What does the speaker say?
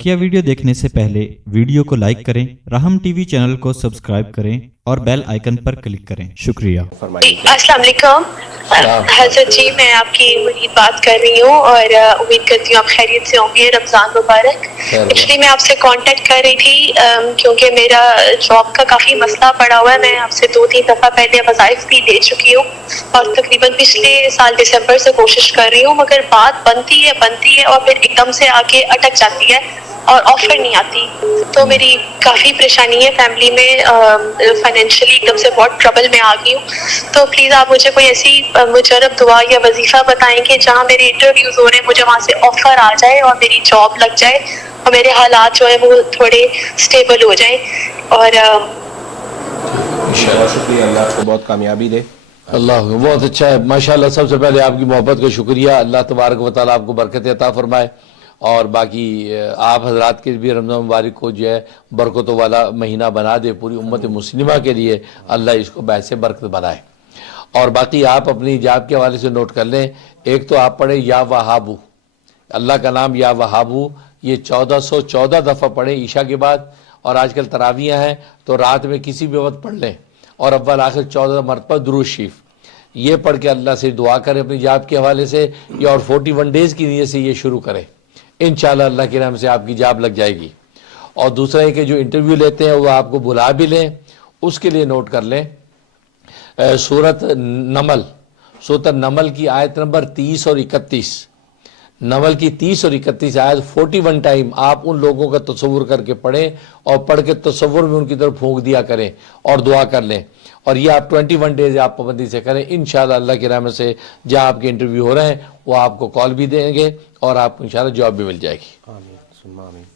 बकिया video देखने से पहले वीडियो को लाइक करें, राहम टीवी चैनल को सब्सक्राइब करें और बेल आइकन पर क्लिक करें। शुक्रिया। अस्सलाम वालेकुम हजरत जी, मैं आपकी मुरीद बात कर रही हूँ और उम्मीद करती हूँ आप खैरियत से होंगे। रमज़ान मुबारक। एक्चुअली मैं आपसे कांटेक्ट कर रही थी क्योंकि मेरा जॉब का काफ़ी मसला पड़ा हुआ है। मैं आपसे 2-3 दफ़ा पहले वज़ाइफ भी दे चुकी हूँ और तकरीबन पिछले साल दिसंबर से कोशिश कर रही हूँ, मगर बात बनती है और फिर एकदम से आके अटक जाती है और ऑफर नहीं आती। तो मेरी काफ़ी परेशानी है फैमिली में, फाइनेंशियली एकदम से बहुत ट्रबल में आ गई हूँ। तो प्लीज़ आप मुझे कोई ऐसी मुजरब दुआ या वजीफ़ा बताएं कि जहाँ मेरे इंटरव्यूज़ हो रहे हैं, मुझे वहाँ से ऑफर आ जाए और मेरी जॉब लग जाए और मेरे हालात जो है वो थोड़े स्टेबल हो जाएं। और इंशाअल्लाह शुक्रिया, अल्लाह आपको बहुत कामयाबी दे। अल्लाह बहुत अच्छा है माशाअल्लाह। सबसे पहले आपकी मोहब्बत का शुक्रिया, अल्लाह तबारक व तआला आपको बरकत अता फरमाए और बाकी आप हजरात के भी रमज़ान मुबारक को जो है बरकतों वाला महीना बना दे पूरी उम्मत मुस्लिमा के लिए। अल्लाह इसको वैसे बरकत बनाए। और बाकी आप अपनी जाब के हवाले से नोट कर लें, एक तो आप पढ़े या वहाबू, अल्लाह का नाम या वहाबू, ये 1414 दफ़ा पढ़े ईशा के बाद। और आजकल तरावियाँ हैं तो रात में किसी भी वक्त पढ़ लें और अव्वल आखिर 14 मरतबा दुरूद शरीफ ये पढ़ के अल्लाह से दुआ करें अपनी जाब के हवाले से, या और 41 डेज़ की नीयत से ये शुरू करें। इंशाअल्लाह अल्लाह के नाम से आपकी जाब लग जाएगी। और दूसरा है कि जो इंटरव्यू लेते हैं वो आपको बुला भी लें, उसके लिए नोट कर लें सूरत नमल की आयत नंबर 30 और 31, नमल की 30 और 31 आयत 41 टाइम आप उन लोगों का तसव्वुर करके पढ़ें और पढ़ के तसव्वुर में उनकी तरफ फूंक दिया करें और दुआ कर लें। और ये आप 21 डेज आप पाबंदी से करें। इंशाअल्लाह अल्लाह की रहमत से जहाँ आपके इंटरव्यू हो रहे हैं वो आपको कॉल भी देंगे और आपको इंशाअल्लाह जॉब भी मिल जाएगी। आमीन सुम्मा आमीन।